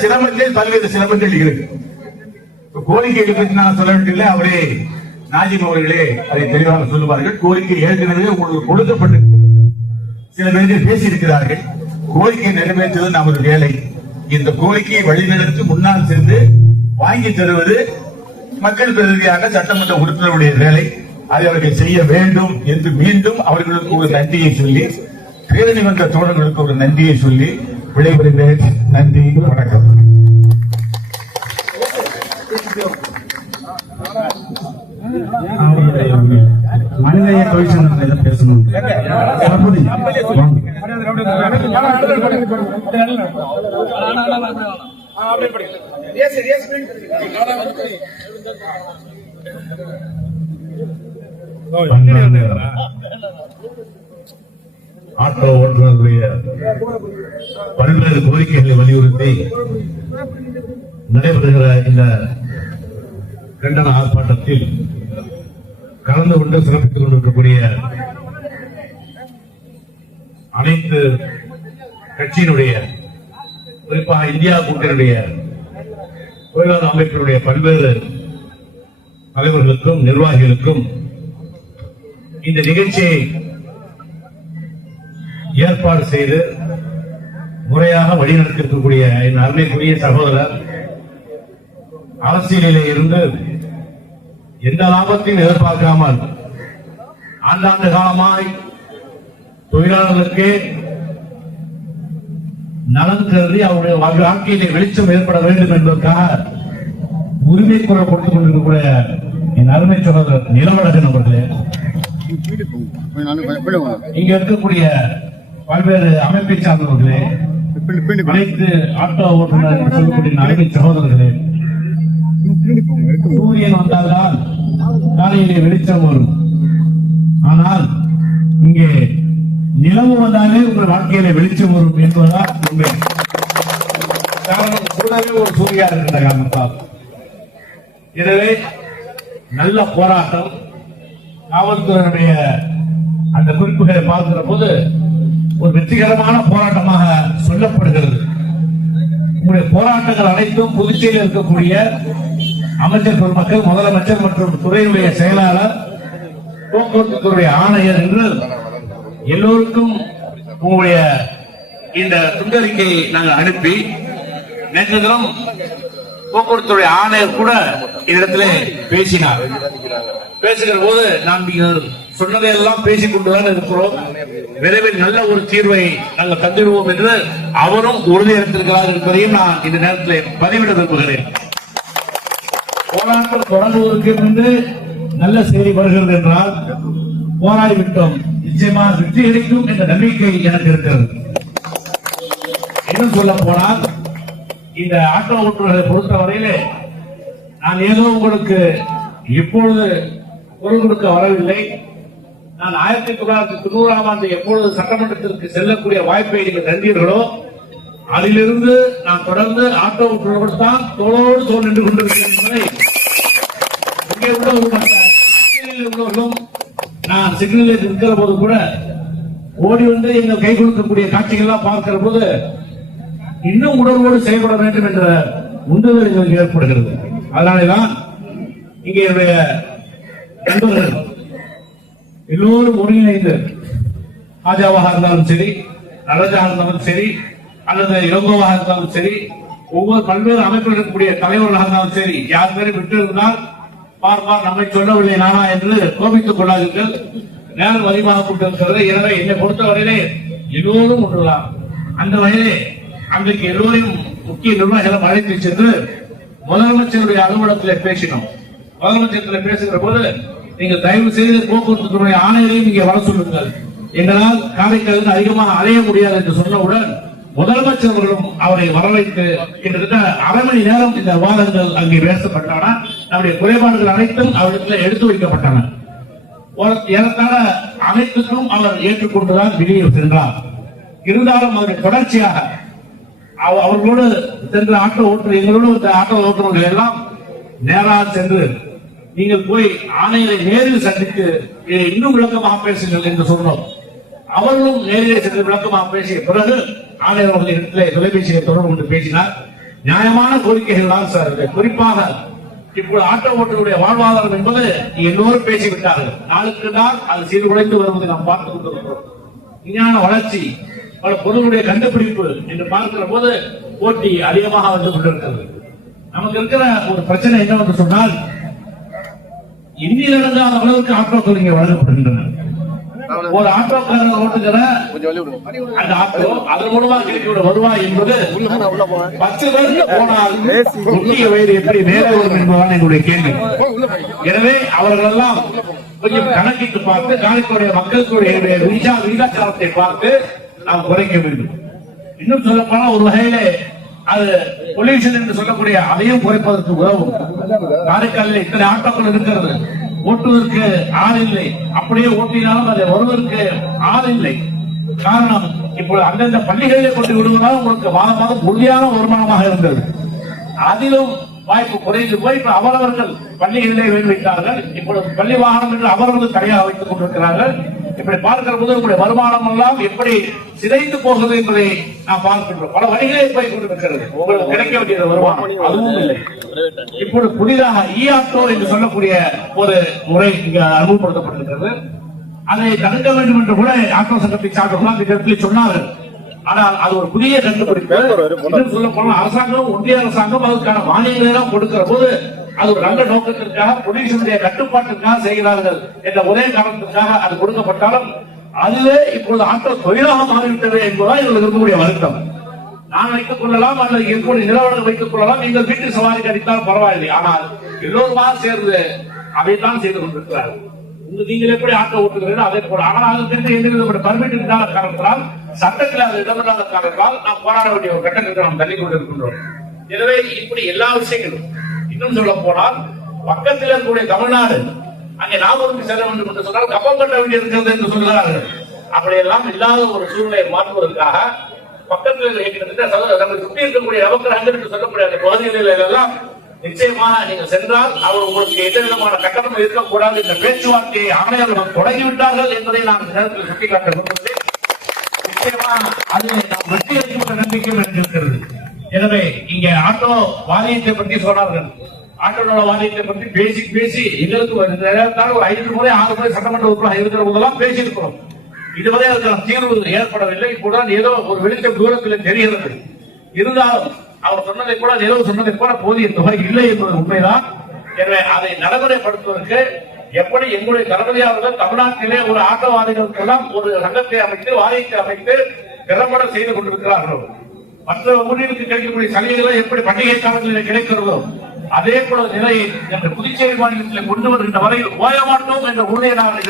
சிரமங்கள் பல்வேறு சிரமங்கள் இருக்கு. கோரிக்கைகளை பற்றி நான் சொல்ல வேண்டியதில்லை, அவரே நாஜிம் அவர்களே அதை தெளிவாக சொல்லுவார்கள். கோரிக்கை ஏற்கனவே உங்களுக்கு கொடுக்கப்பட்டு சில பேர்கள் பேசியிருக்கிறார்கள். கோரிக்கை நிறைவேற்றுவது நமது வேலை. இந்த கோரிக்கையை வழிநடத்தி முன்னால் சென்று வாங்கி தருவது மக்கள் பிரதிநிதியாக சட்டமன்ற உறுப்பினருடைய வேலை. அதை அவர்கள் செய்ய வேண்டும் என்று மீண்டும் அவர்களுக்கு ஒரு நன்றியை சொல்லி, பேரணி வந்த தோழர்களுக்கு ஒரு நன்றியை சொல்லி விடைபெறுகிறேன். நன்றி, வணக்கம். மனிதநேய தொழிற்சங்கத்தில் பேசணும். ஆட்டோ ஓட்டுநர்களுடைய பல்வேறு கோரிக்கைகளை வலியுறுத்தி நடைபெறுகிற இந்த கண்டன ஆர்ப்பாட்டத்தில் கலந்து கொண்டு சிறப்பித்துக் கொண்டிருக்கக்கூடிய அனைத்து கட்சியினுடைய, குறிப்பாக இந்தியா கூட்டணியுடைய தொழிலாளர் அமைப்பினுடைய பல்வேறு தலைவர்களுக்கும் நிர்வாகிகளுக்கும் இந்த நிகழ்ச்சியை ஏற்பாடு செய்து முறையாக வழிநடத்திருக்கக்கூடிய என் அருமைக்குரிய சகோதரர், அரசியலிலே இருந்து எந்த லாபத்தையும் எதிர்பார்க்காமல் ஆண்டாண்டு காலமாய் தொழிலாளர்களுக்கு நலன் கருதி அவருடைய வாழ்க்கையிலே வெளிச்சம் ஏற்பட வேண்டும் என்பதற்காக உரிமை குரல் கொடுத்துக் கொண்டிருக்கக்கூடிய என் அருமை சகோதரர் நிலவழகன் அவர்களே, இங்க இருக்கக்கூடிய பல்வேறு அமைப்பை சார்ந்தவர்களே, அனைத்து ஆட்டோ ஓட்டுநர் சொல்லக்கூடிய அருமை சகோதரர்களே, சூரியன் வந்தால்தான் காலையிலே வெளிச்சம் வரும். ஆனால் இங்கே நிலவு வந்தாலே உங்கள் வாழ்க்கையில வெளிச்சம் வரும் என்பதுதான் உண்மை. காரணம், கூடவே ஒரு சூரியா இருக்கின்ற காரணத்தால். எனவே நல்ல போராட்டம். காவல்துறையினுடைய அந்த குறிப்புகளை பார்க்கிற போது ஒரு வெற்றிகரமான போராட்டமாக சொல்லப்படுகிறது. உங்களுடைய போராட்டங்கள் அனைத்தும் புதுச்சேரியில் இருக்கக்கூடிய அமைச்சர் பெருமக்கள், முதலமைச்சர் மற்றும் துறையுடைய செயலாளர், போக்குவரத்து துறை ஆணையர் என்று எல்லோருக்கும் உங்களுடைய இந்த துண்டறிக்கையை நாங்கள் அனுப்பி, நேற்று தினம் போக்குவரத்துறை ஆணையர் கூட இடத்திலே பேசினார். பேசுகிற போது நாம் நீங்கள் சொன்னதையெல்லாம் பேசிக் கொண்டுதான் இருக்கிறோம், விரைவில் நல்ல ஒரு தீர்வை நாங்கள் தந்துடுவோம் என்று அவரும் உறுதியளித்திருக்கிறார் என்பதையும் நான் இந்த நேரத்தில் பதிவிட விரும்புகிறேன். போராட்டம் தொடங்குவதற்கு முன்பு நல்ல செய்தி வருகிறது என்றால் போராடிவிட்டோம், நிச்சயமாக வெற்றி கிடைக்கும் என்ற நம்பிக்கை எனக்கு இருக்கிறது. இன்னும் சொல்ல போனால், இந்த ஆட்டோ ஓட்டுநர்களை பொறுத்தவரையிலே நான் ஏதோ உங்களுக்கு இப்பொழுது குரல் கொடுக்க வரவில்லை. நான் 1990ஆம் ஆண்டு எப்பொழுது சட்டமன்றத்திற்கு செல்லக்கூடிய வாய்ப்பை நீங்கள் தந்தீர்களோ அதிலிருந்து நான் தொடர்ந்து ஆட்டோ ஓட்டுநர்கள் தான் தோளோடு தோல் நின்று கொண்டிருக்கிறேன் என்பதை இங்கே உள்ளவர்களும் நான் சிக்னலில் இருக்கிற போது கூட ஓடி வந்து எங்கள் கை கொடுக்கக்கூடிய காட்சிகள்லாம் பார்க்கிற போது இன்னும் உணர்வோடு செயல்பட வேண்டும் என்ற உந்துதல் எங்களுக்கு ஏற்படுகிறது. அதனாலதான் இங்கே என்னுடைய நண்பர்கள் எல்லோரும் ஒருங்கிணைந்து, ஆஜாவாக இருந்தாலும் சரி, நடராஜாக இருந்தாலும் சரி, அல்லது இளங்கோவாக இருந்தாலும் சரி, ஒவ்வொரு பல்வேறு அமைப்பில் இருக்கக்கூடிய தலைவர்களாக இருந்தாலும் சரி, யார் பேரை விட்டு இருந்தால் பார்ப்பார் நம்மை சொல்லவில்லை நானா என்று கோபித்துக் கொள்ளாதீர்கள். நேரம் அதிகமாக கொண்டிருக்கிறது. எனவே என்னை பொறுத்தவரையிலே எல்லோரும் ஒன்றுதான். அந்த வகையிலே அன்றைக்கு எல்லோரையும் முக்கிய நிர்வாகிகளும் அழைத்து சென்று முதலமைச்சருடைய அலுவலகத்திலே பேசினோம். முதலமைச்சர் பேசுகிற போது நீங்கள் தயவு செய்து போக்குவரத்து துறை ஆணையரையும் இங்கே வர சொல்லுங்கள், எங்களால் காரைக்காலுக்கு அதிகமாக அலைய முடியாது என்று சொன்னவுடன் முதலமைச்சர் அவர்களும் அவரை வரவைத்து கிட்டத்தட்ட அரை மணி நேரம் இந்த விவாதங்கள் அங்கே பேசப்பட்டன. நம்முடைய குறைபாடுகள் அனைத்தும் அவரிடத்தில் எடுத்து வைக்கப்பட்டன. ஏறத்தாழ அனைத்துக்கும் அவர் ஏற்றுக்கொண்டுதான் வெளியே சென்றார். இருந்தாலும் அவருடைய தொடர்ச்சியாக அவர்களோடு சென்ற ஆட்டோ ஓட்டுநர், எங்களோடு ஆட்டோ ஓட்டுநர்கள் எல்லாம் நேராக சென்று நீங்கள் போய் ஆணையரை நேரில் சந்தித்து இன்னும் விளக்கமாக பேசுங்கள் என்று சொன்னோம். அவர்களும் நேரிலே சென்று விளக்கமாக பேசிய பிறகு ஆணையர் அவர்களிடத்திலே தொலைபேசியை தொடர்பு கொண்டு பேசினார். நியாயமான கோரிக்கைகள் தான் சார் இது. குறிப்பாக இப்போது ஆட்டோ ஓட்டுநருடைய வாழ்வாதாரம் என்பது எல்லோரும் பேசிவிட்டார்கள். நாளுக்கு நாள் அது சீர்குலைந்து வருவதை நாம் பார்த்துக் கொண்டிருக்கிறோம். விஞ்ஞான வளர்ச்சி, பல பொருளுடைய கண்டுபிடிப்பு என்று பார்க்கிற போது போட்டி அதிகமாக வந்து கொண்டிருக்கிறது. நமக்கு இருக்கிற ஒரு பிரச்சனை என்னவென்று சொன்னால், எண்ணிலடங்காத அளவுக்கு ஆட்டோக்கள் இங்கே வழங்கப்படுகின்றன. ஒரு ஆட்டோக்காரர் ஓட்டுகிற அந்த ஆட்டோ அதன் மூலமாக கிடைக்கிற வருவாய் என்பது 10 பேருக்கு போனால் முக்கிய வயது எப்படி மேலே வரும் என்பதுதான் எங்களுடைய கேள்வி. எனவே அவர்கள் எல்லாம் கொஞ்சம் கணக்கிட்டு பார்த்து காரைக்குடி மக்களுடைய விகிதாச்சாரத்தை பார்த்து நாம் குறைக்க வேண்டும். இன்னும் சொல்ல போனா ஒரு வகையிலே அது பொல்யூஷன் என்று சொல்லக்கூடிய அதையும் குறைப்பதற்கு உதவும். காரைக்காலில் இத்தனை ஆட்டோக்கள் இருக்கிறது, ஓட்டுவதற்கு ஆள் இல்லை. அப்படியே ஓட்டினாலும் அதை வருவதற்கு ஆள் இல்லை. காரணம், இப்பொழுது அந்தந்த பள்ளிகளிலே கொண்டு விடுவதால் உங்களுக்கு மாதம் உறுதியான வருமானமாக இருந்தது. அதிலும் வாய்ப்பு குறைந்து போய் இப்ப அவரவர்கள் பள்ளிகளிலே வைத்தார்கள். இப்பொழுது பள்ளி வாகனம் என்று அவர்கள் தனியாக வைத்துக் கொண்டிருக்கிறார்கள். இப்படி பார்க்கிற போது உங்களுடைய வருமானம் எல்லாம் எப்படி சிதைந்து போகிறது என்பதை நாம் பார்க்கின்றோம். பல வழிகளே போய் கொண்டிருக்கிறது. உங்களுக்கு கிடைக்க வேண்டிய வருமானம் அதுவும் இல்லை. இப்போது புதிதாக ஆட்டோ என்று சொல்லக்கூடிய ஒரு முறை இங்க அறிமுகப்படுத்தப்பட்டிருக்கிறது. அதை தடுக்க வேண்டும் என்று கூட ஆட்டோ சங்கத்தை சார்ந்தவர்கள் இந்த இடத்தில் சொன்னார்கள். ஆனால் அது ஒரு புதிய கண்டுபிடிப்பு. இன்னும் சொல்ல போனால் அரசாங்கம், ஒன்றிய அரசாங்கம் அதுக்கான மானியங்களை எல்லாம் கொடுக்கிற போது அது ஒரு நல்ல நோக்கத்திற்காக, பொல்யூஷனுடைய கட்டுப்பாட்டிற்காக செய்கிறார்கள் என்ற ஒரே காரணத்திற்காக அது கொடுக்கப்பட்டாலும் அதுவே இப்பொழுது ஆட்டோ தொழிலாக மாறிவிட்டது என்பதுதான் எங்களுக்கு இருக்கக்கூடிய வருத்தம். நான் வைத்துக் கொள்ளலாம் அல்லது இருக்கக்கூடிய நிறுவனங்கள் வைத்துக் கொள்ளலாம், நீங்கள் வீட்டு சவாரிக்கு அடித்தால் பரவாயில்லை. ஆனால் எல்லோருமாக சேர்ந்து அதைத்தான் செய்து கொண்டிருக்கிறார்கள். நீங்கள் எப்படி ஆட்டோ ஓட்டுகிறீர்கள் அதே போல. ஆனால் அதற்கு எங்களுக்கு பர்மிட் இல்லாத காரணத்தால், சட்டத்தில் அது இடமில்லாத காரணத்தால் நாம் போராட வேண்டிய ஒரு கட்டத்திற்கு நாம் தள்ளி கொண்டிருக்கின்றோம். எனவே இப்படி எல்லா விஷயங்களும், இன்னும் சொல்ல போனால் பக்கத்தில் இருக்கக்கூடிய தமிழ்நாடு, அங்கே நாகூருக்கு செல்ல வேண்டும் என்று சொன்னால் கப்பம் கட்ட வேண்டி இருக்கிறது என்று சொல்கிறார்கள். அப்படியெல்லாம் இல்லாத ஒரு சூழ்நிலையை மாற்றுவதற்காக பக்கத்தில் நம்மை சுற்றி இருக்கக்கூடிய நவக்கிரகங்கள் என்று சொல்லக்கூடிய அந்த பகுதிகளில் எல்லாம் நிச்சயமாக நீங்கள் சென்றால் அவர் உங்களுக்கு எந்த விதமான கட்டணம் இருக்கக்கூடாது என்ற பேச்சுவார்த்தையை ஆணையர்கள் தொடங்கிவிட்டார்கள் என்பதை நான் இந்த நேரத்தில் சுட்டிக்காட்ட விரும்புகிறேன். நிச்சயமாக அதில் நாம் வெற்றி அளிக்கும் நம்பிக்கை இருக்கிறது. எனவே இங்க ஆட்டோ வாரியத்தை பற்றி சொன்னார்கள். ஆட்டோ வாரியத்தை பற்றி பேசி எங்களுக்கு ஒரு 5 முறை 6 முறை சட்டமன்ற உறுப்பினர் இருக்கிற போதெல்லாம் பேசியிருக்கிறோம். இதுவரை அதற்கான தீர்வு ஏற்படவில்லை. இப்போதான் ஏதோ ஒரு வெளிச்சம் தூரத்தில் தெரிகிறது. இருந்தாலும் அவர் சொன்னதை கூட, நிலவு சொன்னதை கூட போதிய தொகை இல்லை என்பது உண்மைதான். எனவே அதை நடைமுறைப்படுத்துவதற்கு எப்படி எங்களுடைய தளபதி அவர்கள் தமிழ்நாட்டிலே ஒரு ஆட்டோவாதிகளுக்கெல்லாம் ஒரு சங்கத்தை அமைத்து, வாரியத்தை அமைத்து திறம்பட செய்து கொண்டிருக்கிறார்கள். மற்ற ஊழியர்களுக்கு கிடைக்கக்கூடிய சலுகைகளை எப்படி பண்டிகை காலங்களில் கிடைக்கிறதோ அதே போல நிலையை என்ற புதுச்சேரி மாநிலத்தில் கொண்டு வருகின்ற வரையில் ஓய மாட்டோம் என்ற உறுதியை நாங்கள்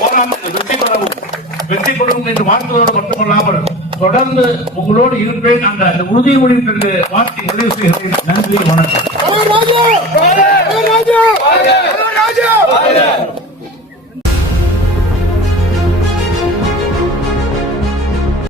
போராட்டத்தில் வெற்றி பெறவும் என்று வாழ்த்துவதோடு மட்டுமல்லாமல் தொடர்ந்து உங்களோடு இருப்பேன் அந்த உறுதிமொழி என்று வார்த்தை நிறைவு செய்கிறேன். நன்றி, வணக்கம்.